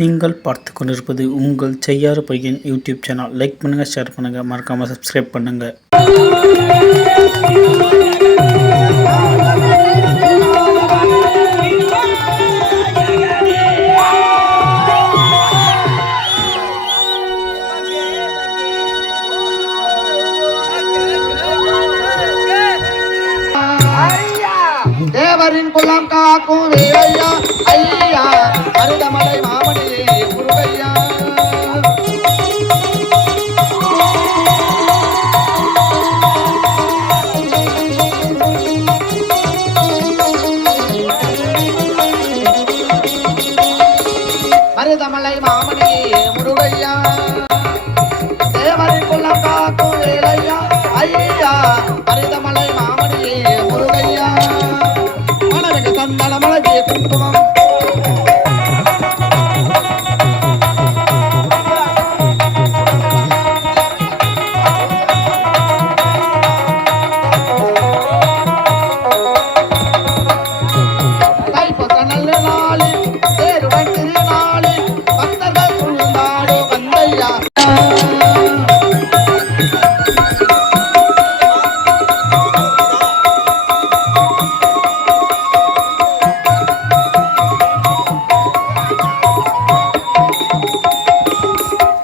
நீங்கள் பார்த்து கொண்டிருப்பது உங்கள் செய்யாறு பையன் யூடியூப் சேனல். லைக் பண்ணுங்கள், ஷேர் பண்ணுங்கள், மறக்காமல் சப்ஸ்கிரைப் பண்ணுங்கள். தேவரின் குலம் காக்கும் வேலையா ஐயா மருதமலை மாமணி முருகையா. மருதமலை மாமணி முருகையா தேவரின் குலம் காக்கும் வேலையா ஐயா மருதமலை மாமணி முருகையா. தலமழகே குங்குமம் தைப்பொத்த நல்ல நாளில் தேருடன் திருநாளில் பக்தர்கள் சுழ்ந்தாடு வந்தையா.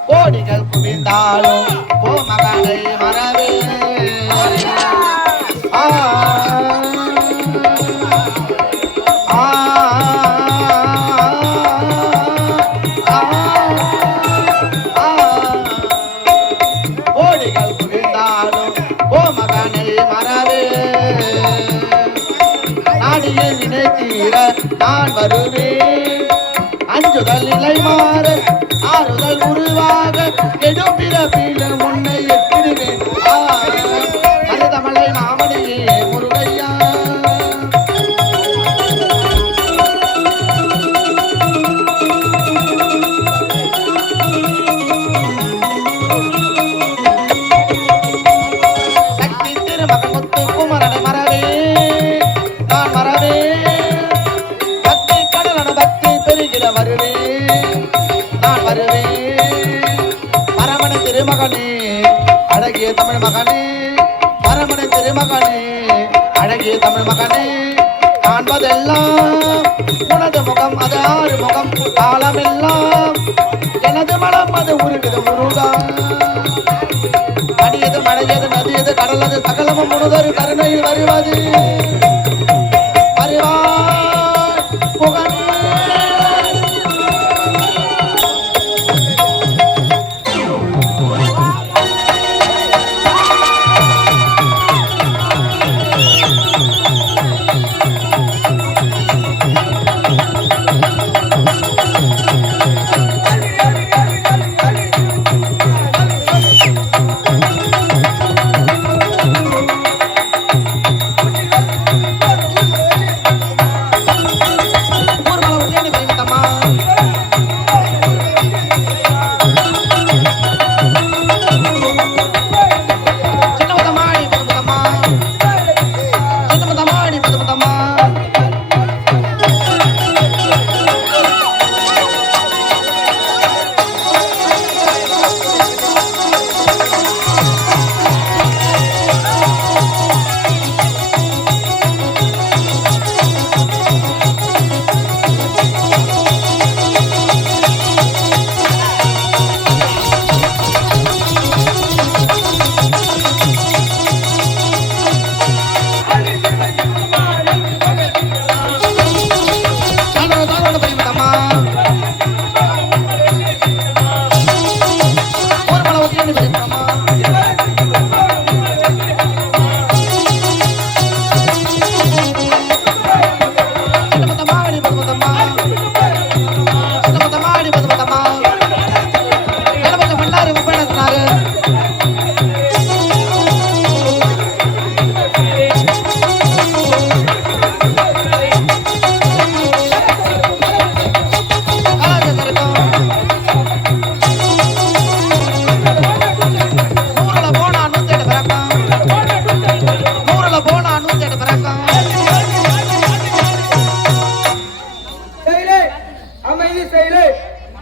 கோடிகள் குவிந்தாலும் ஓ மகனை மறவே கோடிகள் குவிந்தாலும் ஓ மகனை மறவே நாடியை நினைத்தீர நான் வருவேன். அஞ்சுதல் நிலை மாற ஆறுதல் உருவாக கெடும் பிறப்பில் முன்னை எட்டிடுவேன். மருதமலை மாமணியே முருகையா. சக்தி திருமகன் முத்து குமரனை மறவே நான் மறவே. பக்தி கடலன பக்தி பெருகிட வருவேன் நான் வருவேன். பரமன திருமகனே அழகிய தமிழ் மகனே பரமன திருமகனே அழகிய தமிழ் மகனே. காண்பதெல்லாம் உனது முகம் அது ஆறு முகம் காலமெல்லாம் எனது மனம் அது உருகுது முருகா. அடியது மழையது நதியது கடலது சகலமும் முழுதொரு கருணையில் வருவது வருவார் புகழ்.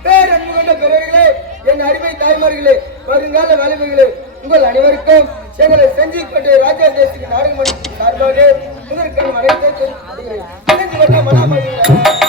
பேரன்பு கொண்ட பெரியவர்களே, என் அடிமை தாய்மார்களே, வருங்கால வாலிபர்களே, உங்கள் அனைவருக்கும் எங்களை செஞ்சிக்கோட்டை ராஜா தேசிய நாடக மன்றத்தின் சார்பாக முதற்கண் வணக்கத்தை தெரிவித்துக் செஞ்சிக்கோட்டை மனாமணியில்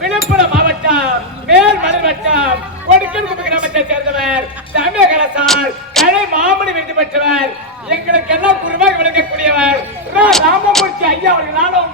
விழுப்புரம் மாவட்டம் மேல்மலை வட்டம் கொடுக்கல் கிராமத்தை சேர்ந்தவர் தமிழகரசால் கலை மாமணி விருது பெற்றவர் எங்களுக்கு எல்லாம் குருவாக விளங்கக்கூடியவர் ராமமூர்த்தி ஐயா அவர்களாலும்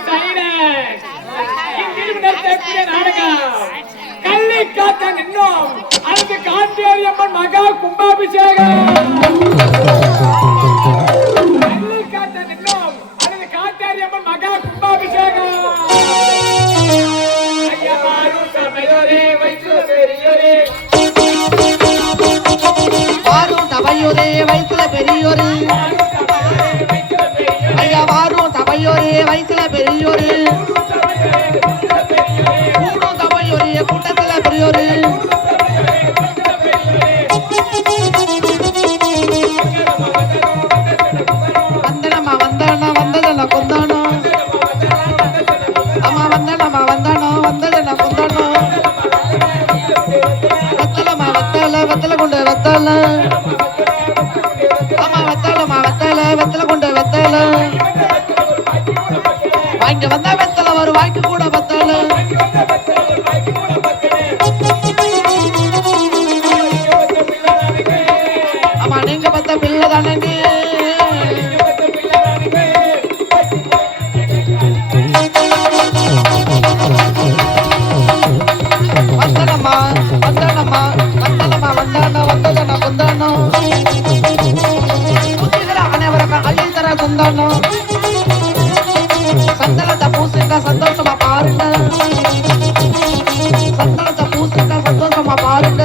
China. நடத்தக்கூடிய நாடகம் கள்ளி காத்த நின்னும் அல்லது காட்டேரியம்மன் மகா கும்பாபிஷேகம். கள்ளி காத்த நின்னும் அல்லது காட்டேரியம்மன் மகா கும்பாபிஷேகம். ஐயமாரும் சபையோரே வைத்துள்ள பெரியோரே, வாரும் சபையோரே வயசுல பெரியோரே, ஐயா வாரும் சபையோரே வயசுல பெரியோரே, கூடும் சபையோரே கூட்டத்துல பெரியோரே, வந்தனமா வந்தானா வந்ததன கொந்தானோ, அம்மா வந்தனமா வந்தானோ வந்ததன கொந்தானோ, வத்தலமா வத்தல வத்தல கொண்டு வத்தல, அம்மா வத்தலமா வத்தல வத்தல கொண்டு வத்தல, வாங்க வந்தா வெத்தல ஒரு வாய்க்கு கூட வத்தல, அம்மா நீங்க பத்த பிள்ளை தானே, வந்தனமா வந்தனமா வந்தனமா வந்தானோ வந்ததன கொந்தானோ, புத்திகள அனைவருக்கும் அள்ளி தர சொந்தானோ, சந்தனத்தை பூசுங்க சந்தோஷமா பாருங்க, சந்தனத்தை பூசுங்க சந்தோஷமா பாருங்க,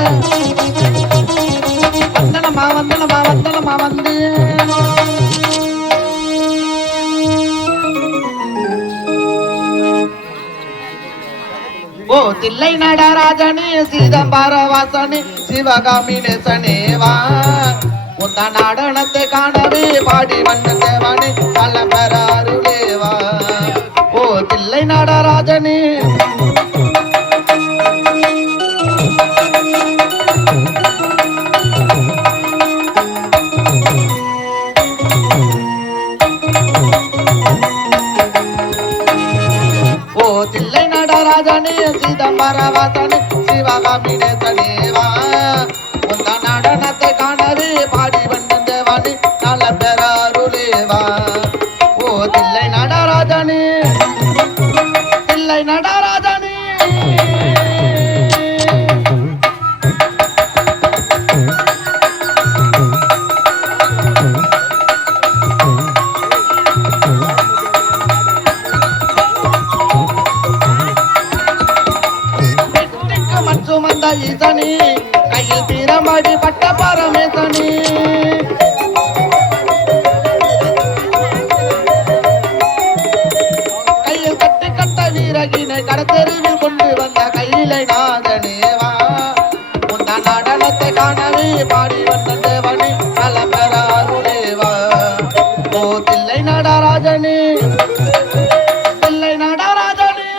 வந்தனமா வந்தனமா வந்தனமா வந்து ஓ தில்லை நடராஜனே சீதம்பர வாசனே சிவகாமி நேசனேவா, உந்த நடனத்தை காணவே பாடி வந்த தேவானே கலம்பர அருளேவா, ஓ தில்லை நடராஜனே ஓ தில்லை நடராஜனே சீதம்பர வாசனே சிவகாமி நேசனேவா, உந்த நடனத்தை காணவே பாடி வந்த தேவானே நல்ல பெறாருளேவா, ஓ தில்லை நடராஜனே தில்லை நடராஜனே, வெற்றிக்கு மண் சுமந்த ஈசனே கையில் பிரமடி பட்ட பரமேசனே, கையில் கட்டி கட்ட வீரகினை கடத்தெருவில் கொண்டு வந்த கையிலை நாதனேவா, உந்த நடனத்தை காணவே பாடி வந்த தேவனே நலம் பெற அருளேவா, ஓ தில்லை நடராஜனே தில்லை நடராஜனே,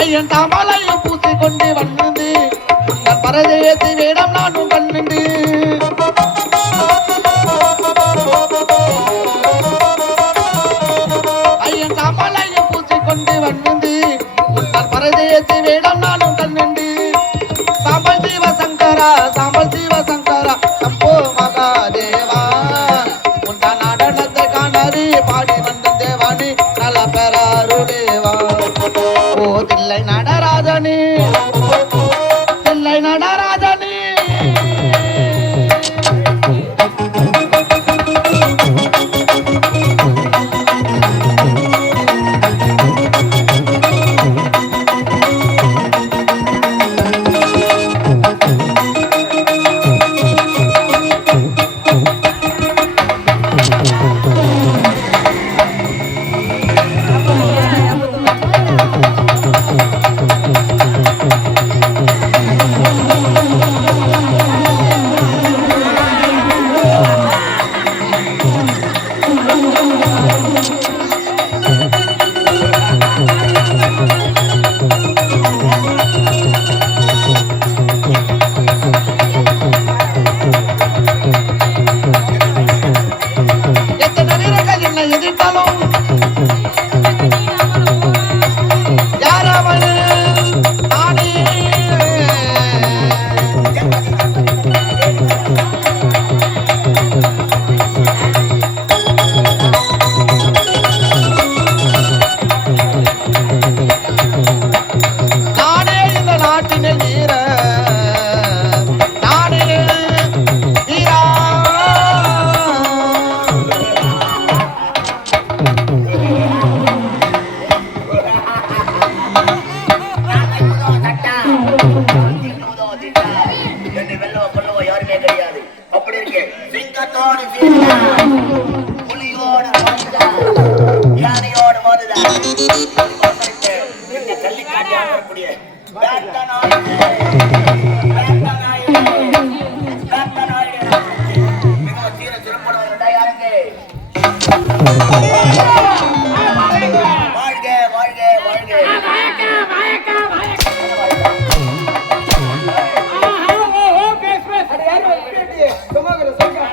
ஐயன் தாமலையும் பூசிக்கொண்டு வந்தது உங்கள் பரதேசி வேடம் நானும் கண்ணுண்டு, ஐயன் தாமலையும் பூசிக்கொண்டு வந்தது உங்கள் பரதேசி வேடம் நானும் கண்ணுண்டு, சாம்பல் சிவசங்கரா சாம்பல் சிவசங்கரா சம்போ மகாதேவா, உந்த நடனத்தை காணறி பாடி வந்த தேவானி நல பெறாருளேவா, ஓ தில்லை நடராஜனே தில்லை நடராஜனே, இருக்கு வாயக்கா வாயக்கா வாயக்கா ஓ பேஸ் அட யாரு வந்து சும்மாங்கற சொல்றா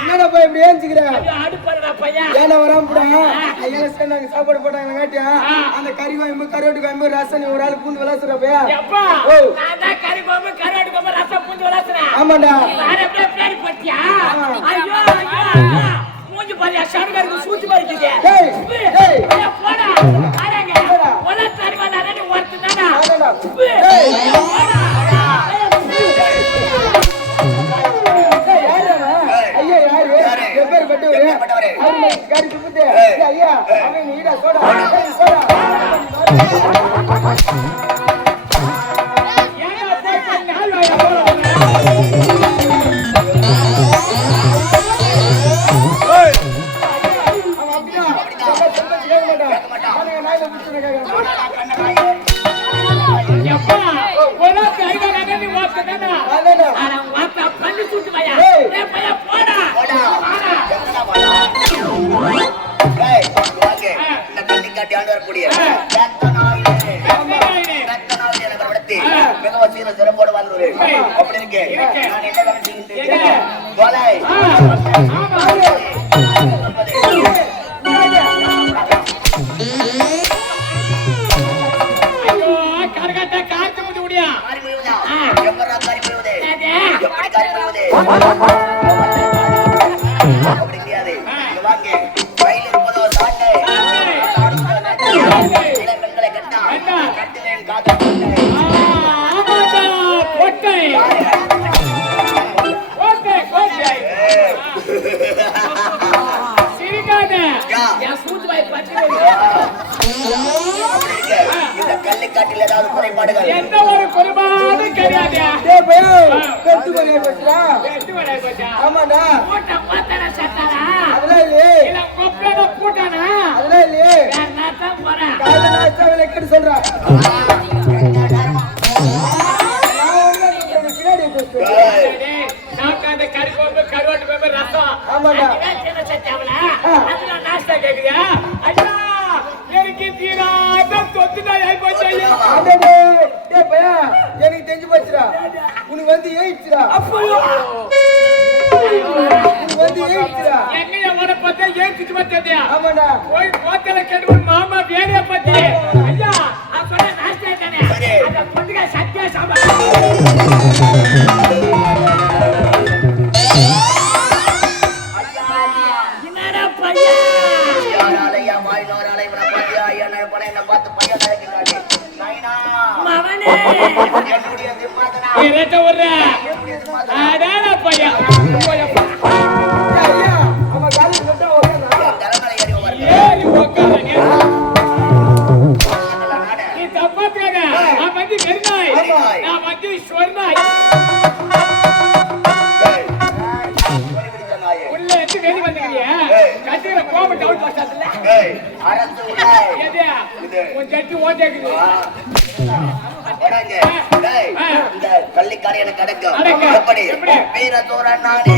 என்னடா போய் இப்படி ஏஞ்சிக்கிற ஏன்னா வராமடா ஐயா நாங்க சாப்பாடு போட்டாங்க காட்டியா அந்த கறி கோயம்பு கரோட்டு கோயம்பு ரசம் ஒரு ஆள் பூந்து விளாசுறப்பயா ஆமாண்டா ஐயா யாரு எப்பேர் பட்டவரு காரி துப்புது ஐயா அவன் நீடா சோடா சோடா சிறப்போடு வாழ்வு அப்படி இருக்கு நான் என்ன நினைச்சுக்கிட்டு கோலை அப்படி கிடையாது வாங்க வயலில் இருப்பதோ சாட்டை பெண்களை கட்டா கட்டுவேன் காதல் இந்த கள்ளிக்காட்டில் ஏதாவது குறைபாடுகள் எந்த ஒரு குறைபாடும் கிடையாது. ஆமாடா அதெல்லாம் இல்லையே சொல்றேன் கருவாட்டு ரசம் ஆமாடா எனக்கு தெரிஞ்சு போச்சுடா உனக்கு வந்து ஏயிடுச்சுடா உனக்கு வந்து ஏயிடுச்சுடா எங்க ஓட பார்த்தா ஏயிடுச்சு பார்த்தா ஆமாடா போய் போத்தல கேட்டு மாமா வேலைய பத்தி ஐயா அப்ப நாஸ்டா தானே அந்த பொண்ணுங்க சத்தியா சாமா என்னடா பையா யாராலையா மாயினோராலை இவனை பாத்தியா ஐயா நான் என்ன பார்த்து பையன் நடக்கிறாரு நாயினா மவனே என்னுடைய திம்மாதனா ஏறட்ட வர்ற அடடா பையா ஐயா அவன் காலையில கட்டா ஓடுறா தலைமலை ஏறி வருங்க ஏறி உட்காரு நீ தப்பாத்துறாங்க நான் வந்து வெறுநாய் நான் வந்து சொர்நாய் உள்ள இருந்து வெளிய வந்துக்கிறியா கட்டில கோபம் டவுன் பண்றதுல அரசு உள்ளாய் எது உன் ஜட்டி ஓட்டேக்குது இந்த கள்ளிக்காடு எனக்கு அடக்கம் அடக்கம். எப்படி எப்படி? வீரத்தோரன் நானே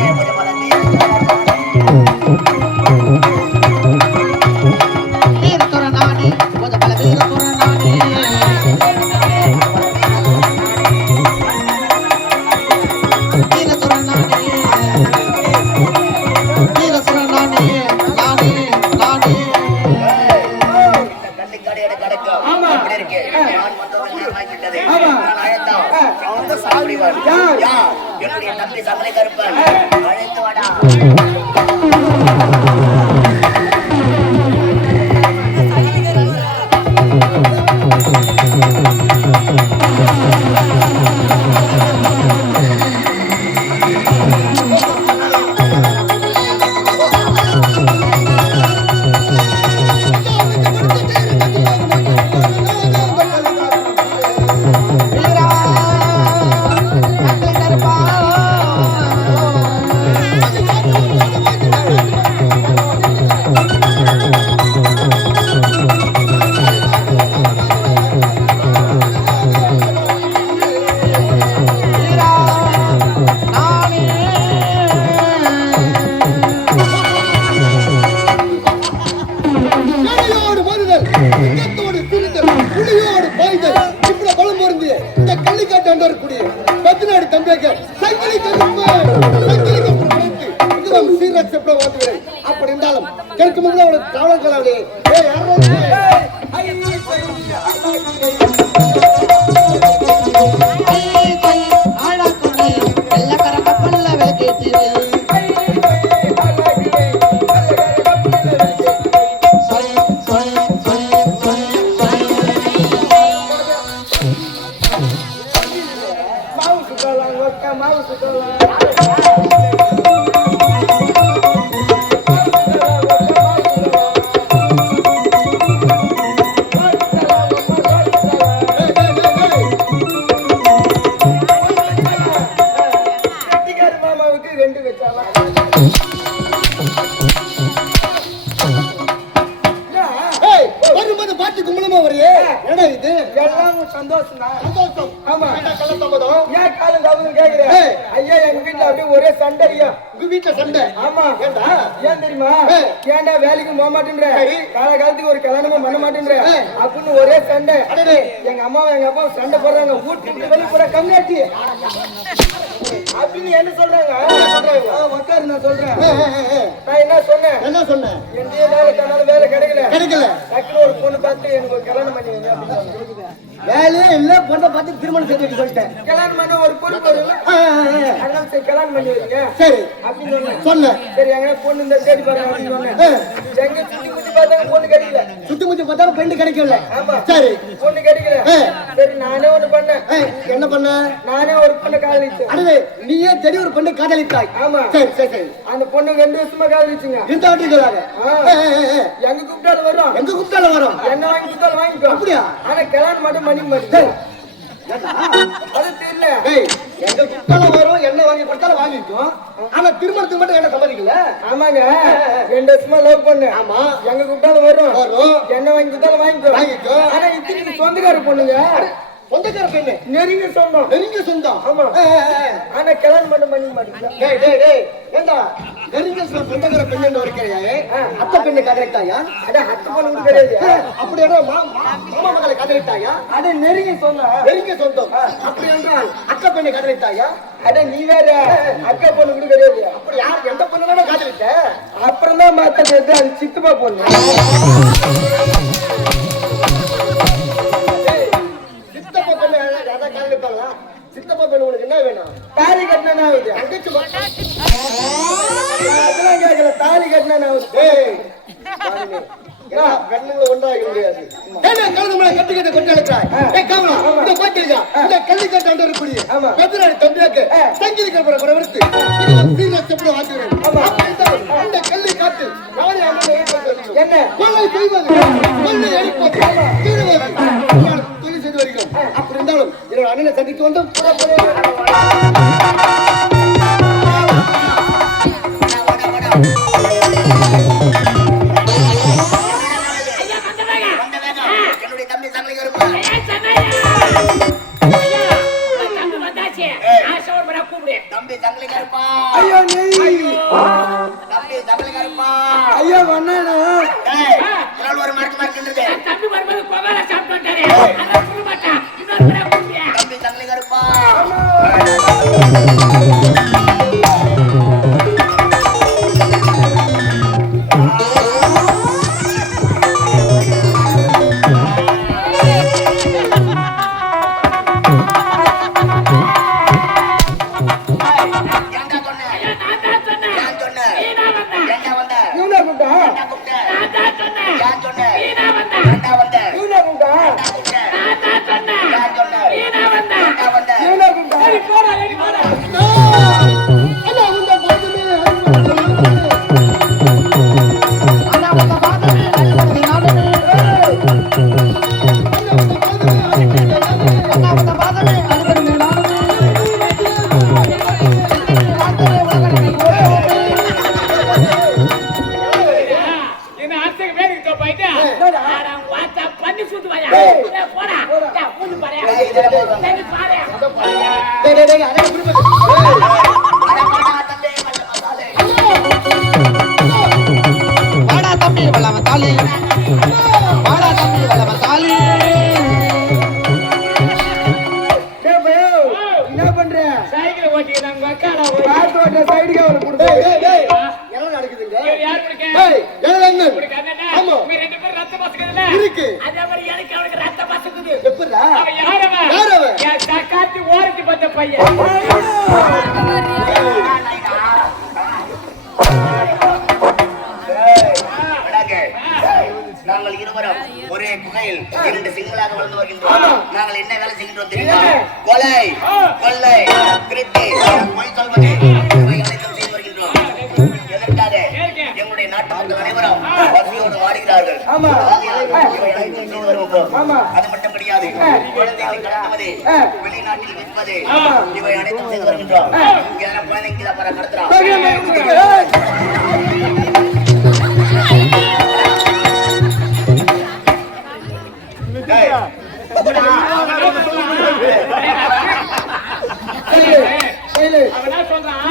கள்ளிக்காடு எனக்கு அடக்கம் அப்படி இருக்கு நான் வந்தவன் நேரமாகிவிட்டது நான் அழைத்தான் சாப்பிடுவான் யார் என்னுடைய தம்பி சமலை கருப்பன் அழைத்து வாடா கள்ளிக்காட்டு வரக்கூடிய பத்தினாடி தம்பியாக சங்கிலி கருப்பு சீரக்ஷப்ல ஓட்டுகிறேன். அப்படி இருந்தாலும் எனக்கு முதல்ல அவளுக்கு காவலர்களாவே மாவு சுத்தலாம் சந்தோஷம். ஆமா ஏன் காலம் தவறு கேக்குறேன் ஐயா? எங்க வீட்டுல அப்படியே ஒரே சண்டை ஐயா. உங்க வீட்டுல சண்டை? ஆமா. ஏன் தெரியுமா? ஏன்டா வேலைக்கு போக மாட்டேன்ற, காலகாலத்துக்கு ஒரு கல்யாணமும் பண்ண மாட்டேன்ற அப்படின்னு ஒரே சண்டை. எங்க அம்மாவும் எங்க அப்பாவும் சண்டை போடுறாங்க. வீட்டுக்கு வெளியே போற கம்மியாச்சு அப்படின்னு என்ன சொல்றாங்க? உட்காரு, நான் சொல்றேன். நான் என்ன சொன்னேன்? எந்த வேலை தன்னாலும் வேலை கிடைக்கல. டக்குனு ஒரு பொண்ணு பார்த்து எனக்கு ஒரு கல்யாணம் பண்ணி வைங்க அப்படின்னு வேலையே இல்ல. பொண்ணை பார்த்து திருமணம் செய்து சொல்லிட்டேன். கல்யாணம் பண்ண ஒரு பொண்ணு அதனால சரி கல்யாணம் பண்ணி வைங்க சரி அப்படின்னு சொன்னேன். சரி எங்க பொண்ணு இந்த தேடி பாருங்க அப்படின்னு சொன்னேன். எங்க சுத்தி முத்தி பார்த்தாங்க பொண்ணு கிடைக்கல. சுத்தி முத்தி பார்த்தாலும் பெண்ணு கிடைக்கல. ஆமா சரி பொண்ணு கிடைக்கல. சரி நானே ஒண்ணு பண்ணேன். என்ன பண்ண? நானே ஒரு பொண்ணை காதலிச்சேன். அடே நீயே தேடி ஒரு பொண்ணை காதலித்தாய்? ஆமா சரி சரி சரி. அந்த பொண்ணு 2 வருஷமா காதலிச்சுங்க. இந்த வாட்டிக்கிறாங்க. எங்க கூப்பிட்டாலும் வரும். எங்க கூப்பிட்டாலும் வரும். என்ன வாங்கி கூப்பிட்டாலும் வாங்கிக்கோ. அப்படியா? ஆனா கல்யாணம் மட்டும் பண்ணி மாட்டேன். அது தெரியல. எங்க கூப்பிட்டாலும் வரும். என்ன வாங்கி கொடுத்தாலும் வாங்கிக்கும். ஆனா திருமணத்துக்கு மட்டும் என்ன சம்மதிக்கல? ஆமாங்க 2 வருஷமா லவ் பண்ணு. ஆமா எங்க கூப்பிட்டாலும் வரும். என்ன வாங்கி கொடுத்தாலும் வாங்கிக்கோ. ஆனா இத்தனை சொந்தக்கார பொண்ணுங்க. சொந்தக்கார பெண்ணு நெருங்கி சொந்தம். ஆமா ஆனா கல்யாணம் மட்டும் பண்ணி மாட்டேங்குது. ஏண்டா நெருங்கி சொந்தக்கார பெண்ணு இருக்கிறையா? அத்தை பெண்ணு கதறிட்டாயா? அட அத்தை பொண்ணு கிடையாது. அப்படி மாமா மகளை கதறிட்டாயா? அட நெருங்கி சொந்தம். அப்படி என்றால் அக்கா பெண்ணு கதறிட்டாயா? அட நீ வேற அக்கா பொண்ணு கூட கிடையாது. அப்படி யார் எந்த பொண்ணு காதலிட்ட? அப்புறம் தான் மாத்த அது சித்தப்பா பொண்ணு. சித்தப்பா பெண்ணு உனக்கு என்ன வேணும்? தாலி கட்டினா அதெல்லாம் கேட்கல. தாலி கட்டினா பெண்ணுங்களை ஒன்றாக முடியாது. கட்டிக்கிட்ட கொண்டு அழைக்கிறாய். கல்லிக்கட்டு இருக்கக்கூடிய தம்பியாக்கு சங்கிலி கல்பனை குறைவெடுத்து இந்த கல்வி காத்து என்ன கொள்ளை செய்வது, கொள்ளை அடிப்பது, தொழில் செய்து வருகிறோம். அப்படி இருந்தாலும் என்னோட அண்ணனை சந்தித்து வந்து ஐயோ வண்ணா ஒரு மார்க்கு மார்க்கின்றது தம்பி வரும்போது கோவால சாப்பிட்டாரே அத புரிய மாட்டா இன்னொரு முறை கூப்பிடு தம்பி தங்கலை கருப்பா என்ன பண்ற சைக்கிள் ஓட்டிக்கிறாங்க அக்காடா காசு ஓட்ட சைடுக்கு அவளை கொடுத்து என்ன நடக்குதுங்க யார் குடிக்க குடிக்க அண்ணா ஆமா நீ ரெண்டு பேரும் ரத்த பாசுக்குதுல இருக்கு அதே மாதிரி எனக்கு அவனுக்கு ரத்த பாசுக்குது எப்படா அவன் யாரவன் என் காத்தி ஓரத்தி பத்த பையன் நாங்கள் இருவரும் ஒரே குகையில் 2 சிங்களாக வளர்ந்து வருகின்றோம். நாங்கள் என்ன வேலை செய்கின்றோம் தெரியுமா? கொலை, கொள்ளை, திருட்டு, பொய் சொல்வது இவை அனைத்தும் செய்து வருகின்றோம். எதற்காக? எங்களுடைய நாட்டு மக்கள் அனைவரும் பசியோடு வாடுகிறார்கள். இவை அனைத்தும் செய்து வருகின்றோம். அது மட்டும் கிடையாது, குழந்தைகளை கடத்துவது, வெளிநாட்டில் விற்பது, இவை அனைத்தும் செய்து வருகின்றோம். இங்க குழந்தைங்க கடத்துறான். அவனா சொல்றான்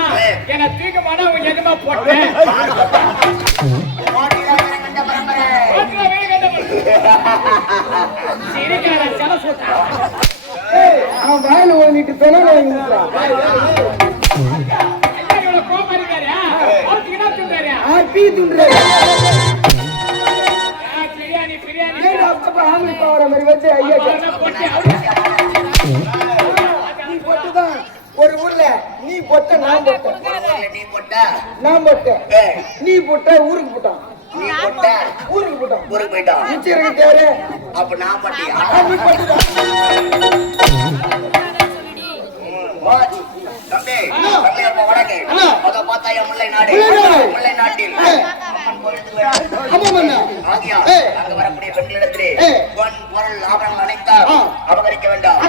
என்ன தூக்க மாட்டா அவன் எங்கமா போட்டேன் அவன் வாயில ஓடிட்டு பெண் ஆட்டி துண்டுறாரு பிரியாணி பிரியாணி ஆம்பளை போற மாதிரி வச்சு ஐயா நீ போட்டுதான் ஒரு ஊர்ல நீ போட்ட நான் போட்டேன் நீ போட்ட நான் போட்டேன் நீ போட்ட ஊருக்கு போட்டான் நீ போட்ட ஊருக்கு போட்டான் ஊருக்கு போயிட்டான் நிச்சயம் இருக்கு தேவை அப்ப நான் பட்டியா நீ போட்டுதான் தம்பி தம்பி அப்ப வடக்கு அத பார்த்தா என் முல்லை நாடு முல்லை நாட்டில் அம்மன் கோயிலுக்கு ஆகியா அங்க வரக்கூடிய பெண்களிடத்திலே பொன் பொருள் ஆபரணம் அனைத்தும் அபகரிக்க வேண்டாம்.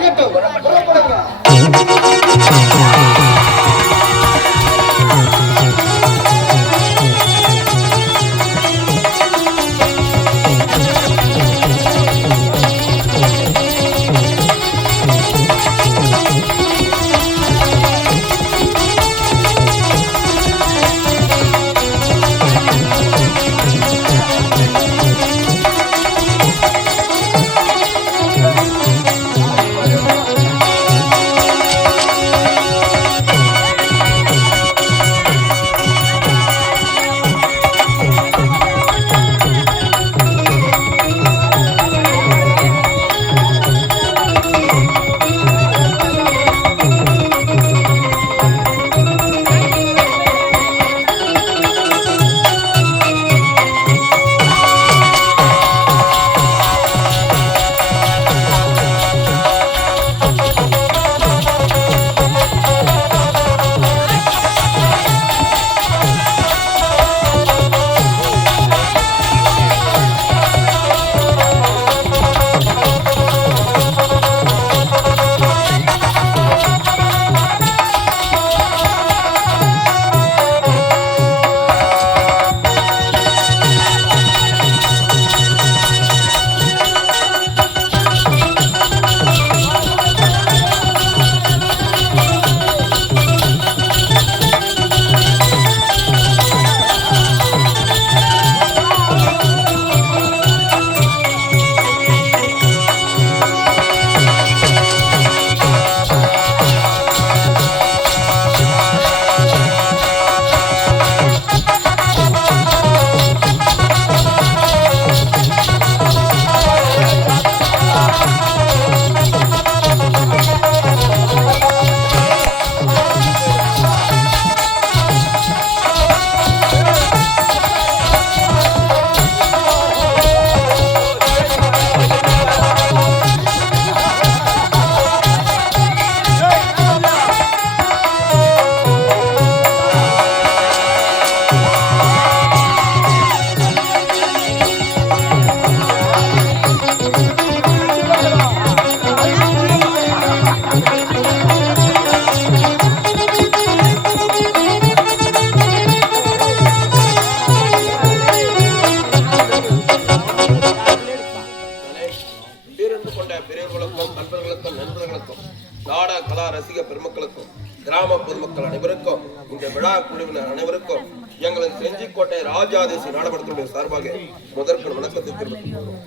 கிராம பொதுமக்கள் அனைவருக்கும் இந்த விழா குழுவினர் அனைவருக்கும் எங்களது செஞ்சிக்கோட்டை ராஜாதேசி நாடகத்தினுடைய சார்பாக முதற்கண் வணக்கத்தை தெரிவித்துக் கொள்கிறோம்.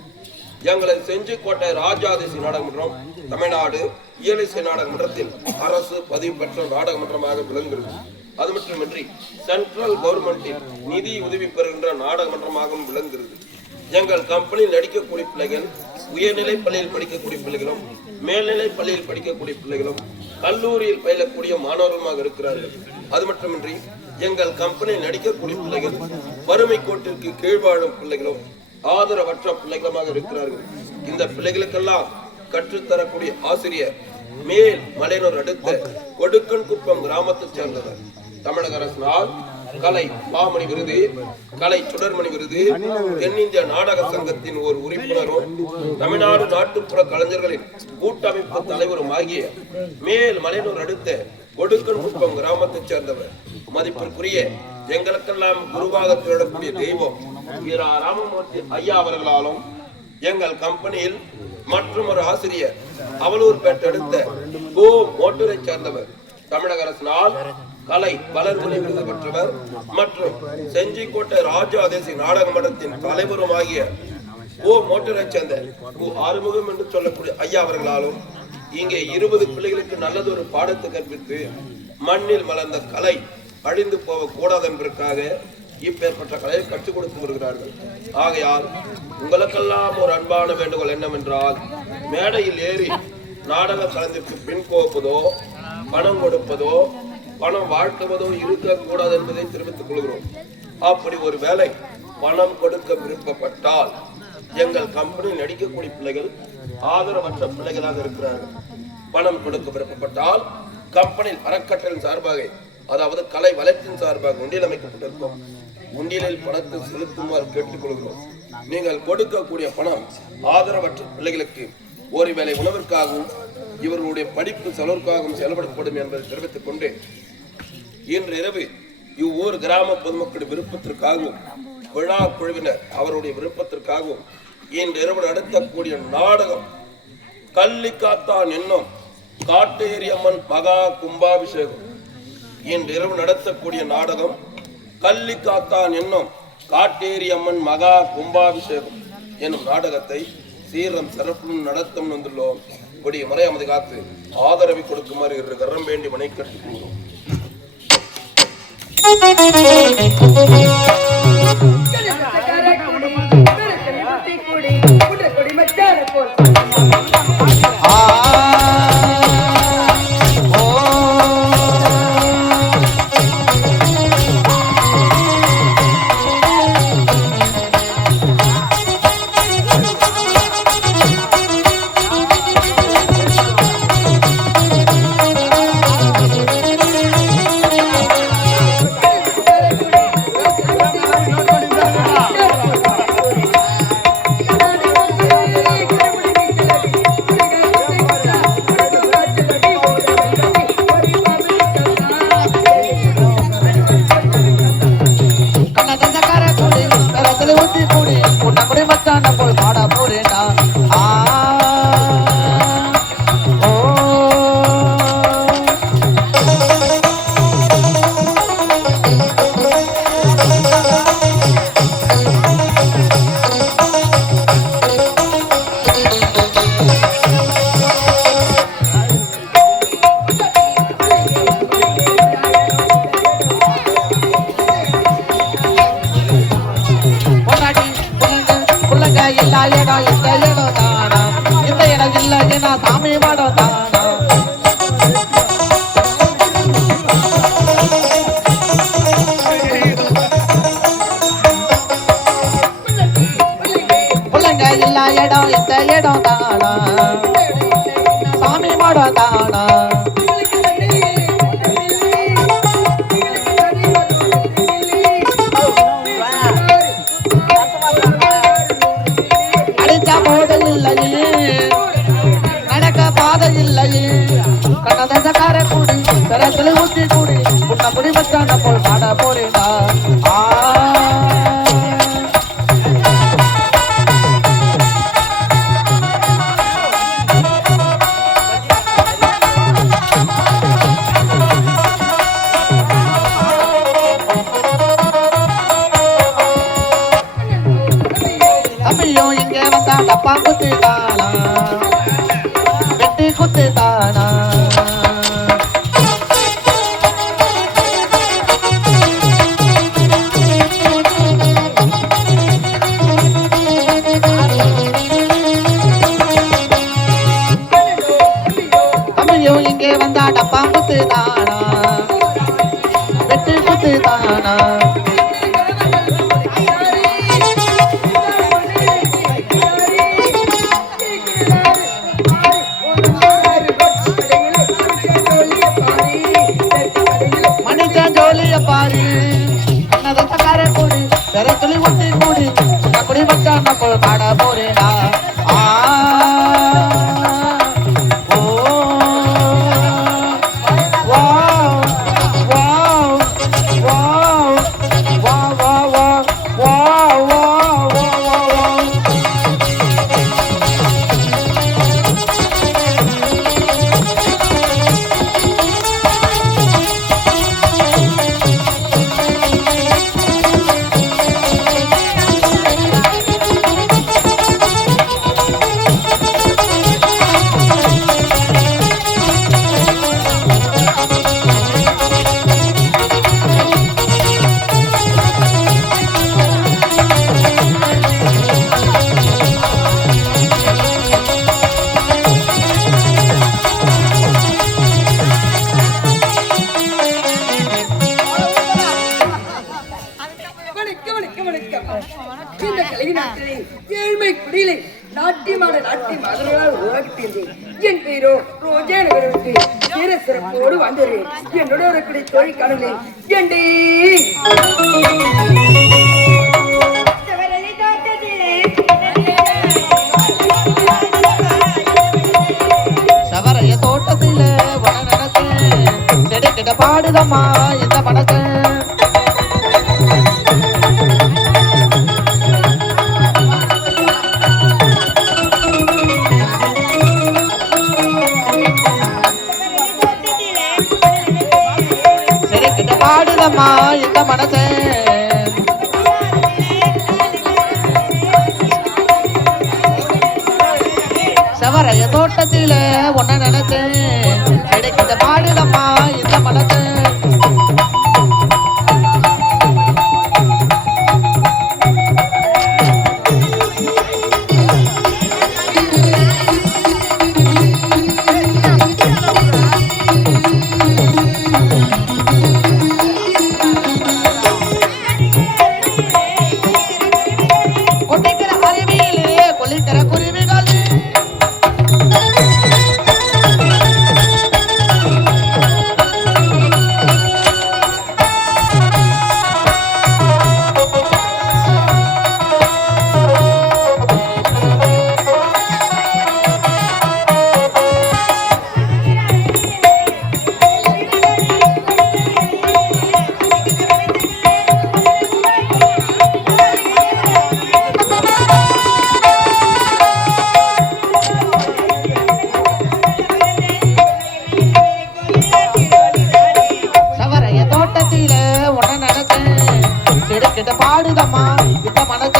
எங்களை செஞ்சிக்கோட்டை ராஜாதிசி நாடகமன்றம் தமிழ்நாடு இயலிசை நாடகமன்றத்தில் அரசு பதிவு பெற்ற நாடகமன்றமாக விளங்குகிறது. அது மட்டுமின்றி சென்ட்ரல் கவர்மெண்டின் நிதி உதவி பெறுகின்ற நாடகமன்றமாகவும் விளங்குகிறது. எங்கள் கம்பெனியில் நடிக்கக்கூடிய பிள்ளைகள் உயர்நிலை பள்ளியில் படிக்கக்கூடிய பிள்ளைகளும் மேல்நிலை பள்ளியில் படிக்கக்கூடிய பிள்ளைகளும் கல்லூரியில் பயிலக்கூடிய மாணவர்களுமாக இருக்கிறார்கள். அது மட்டுமின்றி எங்கள் கம்பெனியில் நடிக்கக்கூடிய பிள்ளைகள் வறுமை கோட்டிற்கு கீழ் வாழும் பிள்ளைகளும் ஆதரவற்ற பிள்ளைகளுமாக இருக்கிறார்கள். இந்த பிள்ளைகளுக்கெல்லாம் கற்றுத்தரக்கூடிய ஆசிரியர் மேல் மலையனூர் அடுத்த கொடுக்கன் குப்பம் கிராமத்தைச் சேர்ந்தவர். தமிழக அரசினால் கலை மாமணி விருது, கலை சுடர்மணி விருது, தென்னிந்திய நாடக சங்கத்தின் ஒரு உறுப்பினரும் தமிழ்நாடு நாட்டுப்புற கலைஞர்களின் கூட்டமைப்பு தலைவரும் ஆகிய மேல் மலையனூர் அடுத்த கொடுக்கன் குப்பம் கிராமத்தைச் சேர்ந்தவர். மதிப்பிற்குரிய எங்களுக்கெல்லாம் குருவாக திரளக்கூடிய தெய்வம் வீரா ராமமூர்த்தி ஐயா அவர்களாலும் எங்கள் கம்பெனியில் மற்றும் ஒரு ஆசிரியர் அவலூர்பேட்டை அடுத்த கோ மோட்டூரை சேர்ந்தவர். தமிழக அரசினால் கலை வளர்மொழி விருது பெற்றவர் மற்றும் செஞ்சிக்கோட்டை ராஜாதேசி நாடக மன்றத்தின் தலைவருமாகிய ஓ மோட்டூரை சேர்ந்த ஆறுமுகம் என்று சொல்லக்கூடிய ஐயா அவர்களாலும் இங்கே 20 பிள்ளைகளுக்கு நல்லது ஒரு பாடத்தை கற்பித்து மண்ணில் மலர்ந்த கலை அழிந்து போக கூடாது என்பதற்காக இப்பேற்பட்ட கலையை கற்றுக் கொடுத்து வருகிறார்கள். ஆகையால் உங்களுக்கெல்லாம் ஒரு அன்பான வேண்டுகோள் என்னவென்றால், மேடையில் ஏறி நாடக கலைஞருக்கு பின் கோப்பதோ பணம் கொடுப்பதோ பணம் வாழ்த்துவதோ இருக்கக்கூடாது என்பதை தெரிவித்துக் கொள்கிறோம். அப்படி ஒரு வேளை பணம் கொடுக்க விருப்பப்பட்டால் எங்கள் கம்பெனியில் நடிக்கக்கூடிய பிள்ளைகள் ஆதரவற்ற பிள்ளைகளாக இருக்கிறார்கள். பணம் கொடுக்க விருப்பப்பட்டால் கம்பெனியில் அறக்கட்டளையின் சார்பாக, அதாவது கலை வளர்ச்சியின் சார்பாக உண்டியல் அமைக்கப்பட்டிருக்கும். உண்டியலில் பணத்தை செலுத்துமாறு கேட்டுக்கொள்கிறோம். நீங்கள் கொடுக்கக்கூடிய பணம் ஆதரவற்ற பிள்ளைகளுக்கு ஒருவேளை உணவிற்காகவும் இவர்களுடைய படிப்பு செலவிற்காகவும் செயல்படுத்தப்படும் என்பதை தெரிவித்துக் கொண்டு, இன்று இரவு இவ்வூர் கிராம பொதுமக்களுடைய விருப்பத்திற்காகவும் விழா குழுவினர் அவருடைய விருப்பத்திற்காகவும் இன்று இரவு நடத்தக்கூடிய நாடகம் கள்ளிக்காத்தான் என்னும் காட்டேரியம்மன் மகா கும்பாபிஷேகம். இன்று இரவு நடத்தக்கூடிய நாடகம் கள்ளிக்காத்தான் என்னும் காட்டேரியம்மன் மகா கும்பாபிஷேகம் என்னும் நாடகத்தை சீரம் சிறப்பும் நடத்தும் வந்துள்ளோம். கொடிய முறை அமைதி காத்து ஆதரவை கொடுக்குமாறு இரு கரம் வேண்டி மனை கட்டுக்கொள்கிறோம். டப்பா குத்து குத்து தானா வெட்டு குத்து தானா மனுஷன் ஜோலிய பாரு சக்கார கூடு பெற சொல்லி ஒட்டி கூடு அப்படி வச்சா நம்ம பாட போறேடா இந்த கலை நாட்டிலே ஏழ்மை குடியிலே நாட்டியமான நாட்டி மகன்களால் உருவாக்கிட்டேன். என் பேரோ ரோஜா நகருக்கு சேர சிறப்போடு வந்துடுறேன். என்னோட ஒரு குடி தொழில் கடவுளே ஏண்டி சவரைய தோட்டத்தில வன நடக்க செடுக்கிட்ட பாடுதம்மா இந்த மனச பாடுதம்மா இந்த மனச சவரைய தோட்டத்தில ஒன்ன நினைச்சேன் கிடைக்கிட்ட பாடுதம்மா இந்த மனச பாடுதம்மா இந்த மனச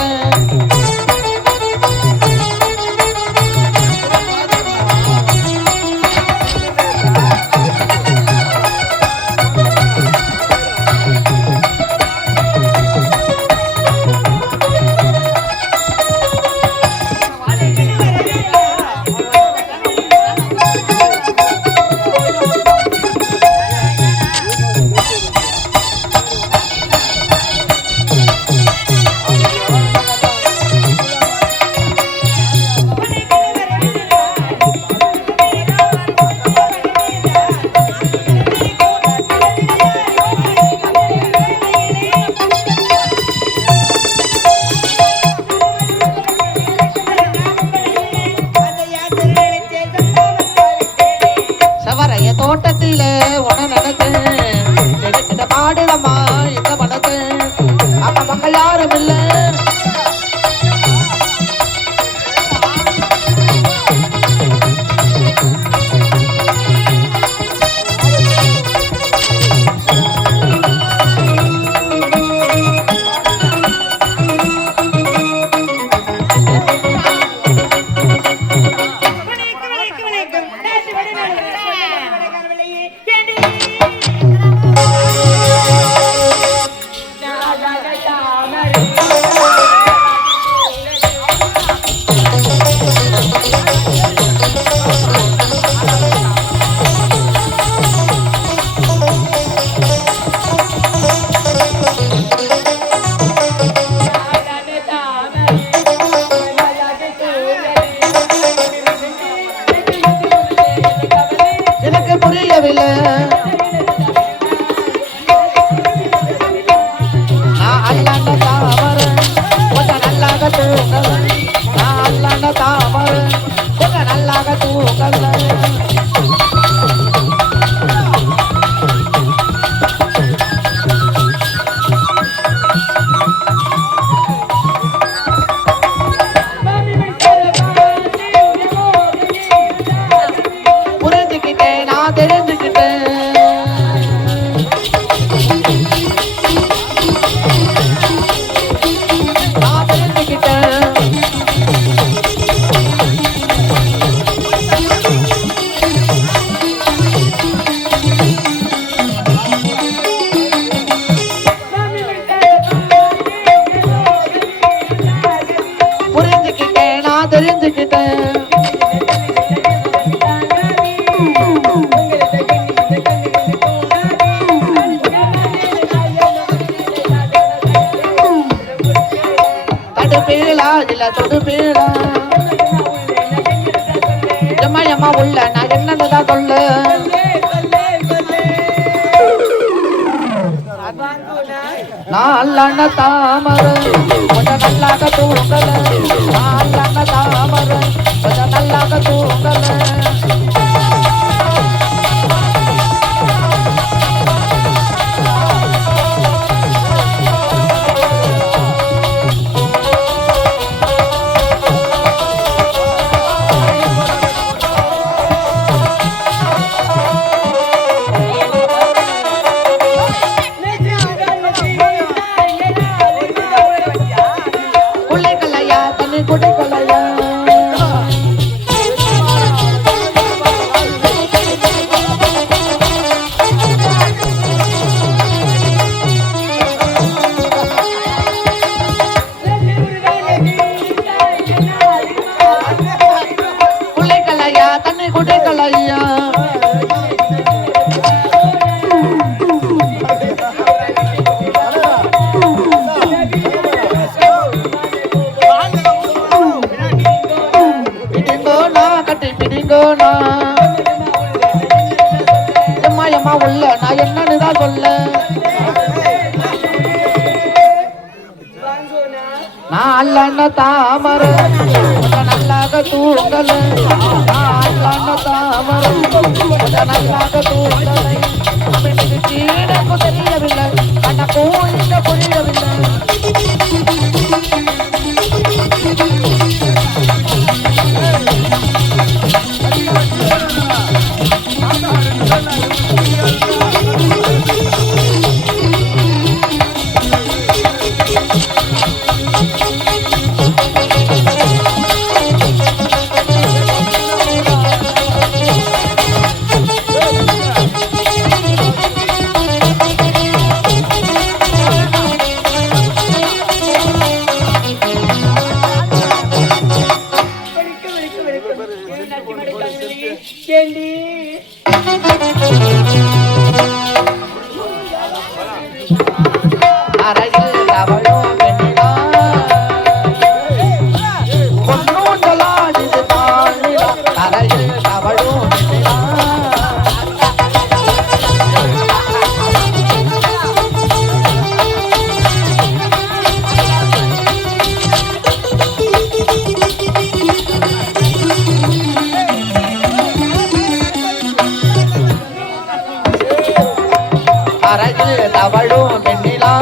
நான் அல்லாண்ட தாமரை கொஞ்சம் நல்லாக தூங்கல நான் அல்லாண்ட தாமரை கொஞ்சம் நல்லாக தூங்கல புரிஞ்சுக்கிட்டேன் நான் தெரிஞ்சுக்கிட்டேன் நான் தெரிஞ்சுக்கிட்டேன் புரிஞ்சுக்கிட்டேன் நான் தெரிஞ்சுக்கிட்டேன் தடுப்பீழா இல்ல தொடுப்பீழா எம்மா எம்மா உள்ள நான் என்னதான் சொல்ல நான் அல்லாண்ட தாமரை கொஞ்சம் நல்லாக தூங்கல நான் அல்லாண்ட தாமரை கொஞ்சம் நல்லாக தூங்கல குள்ளைக்கலையா தண்ணி குடிக்கலையா குள்ளைக்கலையா தண்ணி குடிக்கலையா பிடிங்கோனா கட்டி பிடிங்கோனா எம்மா எம்மா உள்ள நான் என்னன்னுதான் சொல்ல நான் அல்லாண்ட தாமரை கொஞ்சம் நல்லாக தூங்கல நான் அல்லாண்ட தாமரை கொஞ்சம் நல்லாக தூங்கல அவனுக்கு சீனக்கு தெரியவில்லை அந்த கோயில புரியவில்லை அறையில் அவளும் வெண்ணிலா பொன்னூஞ்சலாடிது தாழ்நிலா அறையில் அவளும் வெண்ணிலா அறையில் அவளும் வெண்ணிலா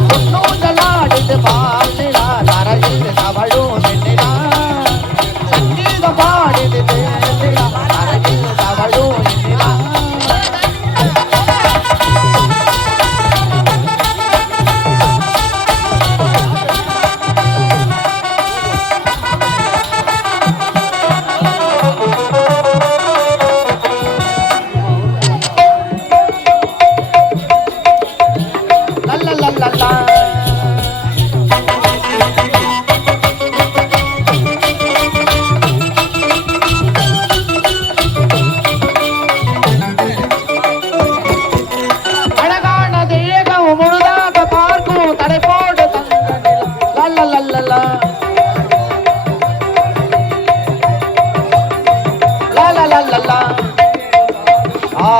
பொன்னூஞ்சலாடிது பாழ்நிலா அறையில் அவளும் வெண்ணிலா சங்கீதம் பாடிது தேனிலா அறையில் அவளும் வெண்ணிலா வெண்ணிலா ஆ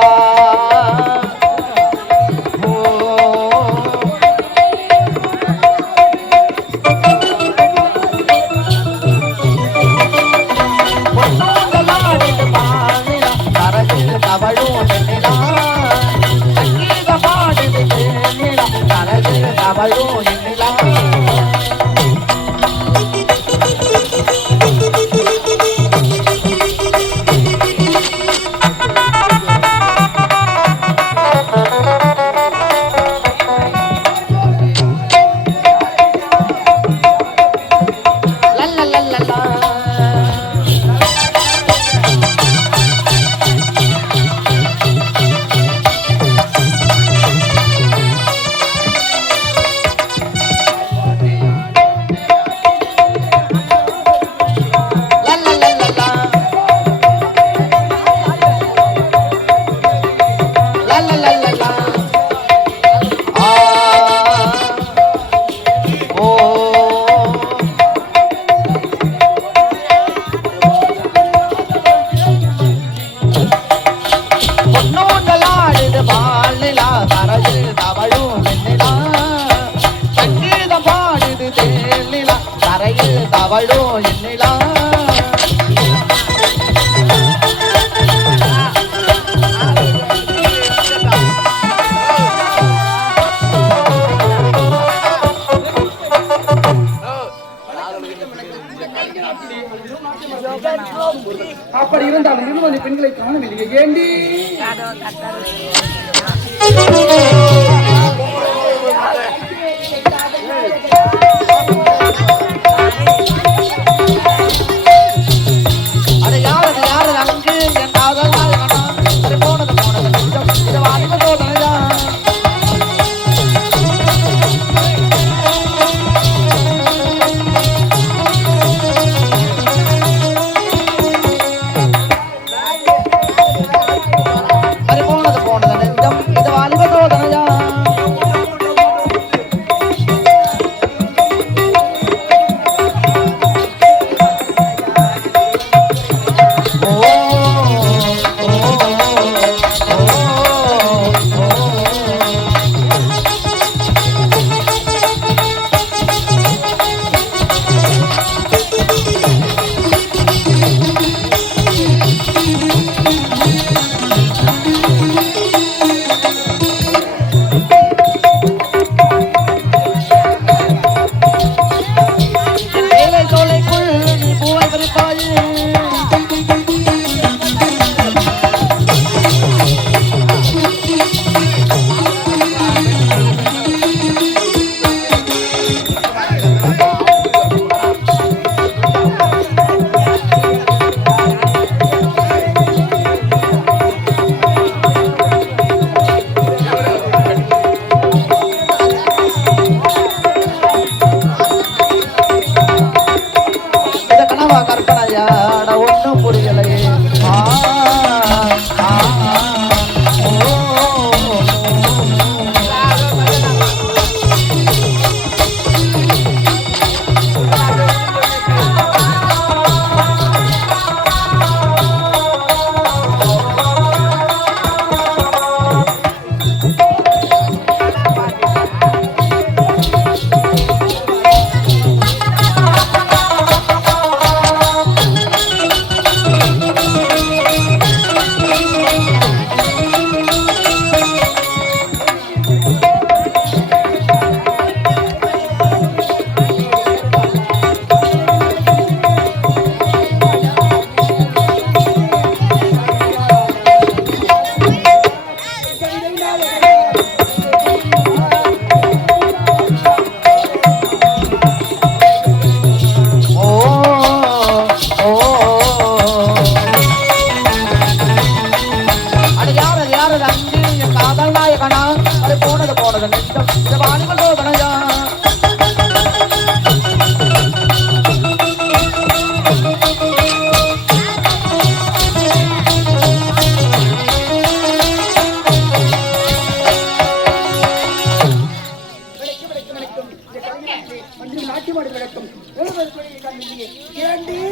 தவழும் என்னிலா அப்படி இருந்தாலும் நிறுவன பெண்களை காணவில்லையே ஏண்டி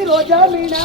ரோஜா மீனா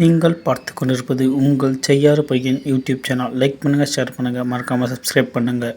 நீங்கள் பார்த்து கொண்டிருப்பது உங்கள் செய்யாறு பையன் யூடியூப் சேனல். லைக் பண்ணுங்கள், ஷேர் பண்ணுங்கள், மறக்காமல் சப்ஸ்கிரைப் பண்ணுங்கள்.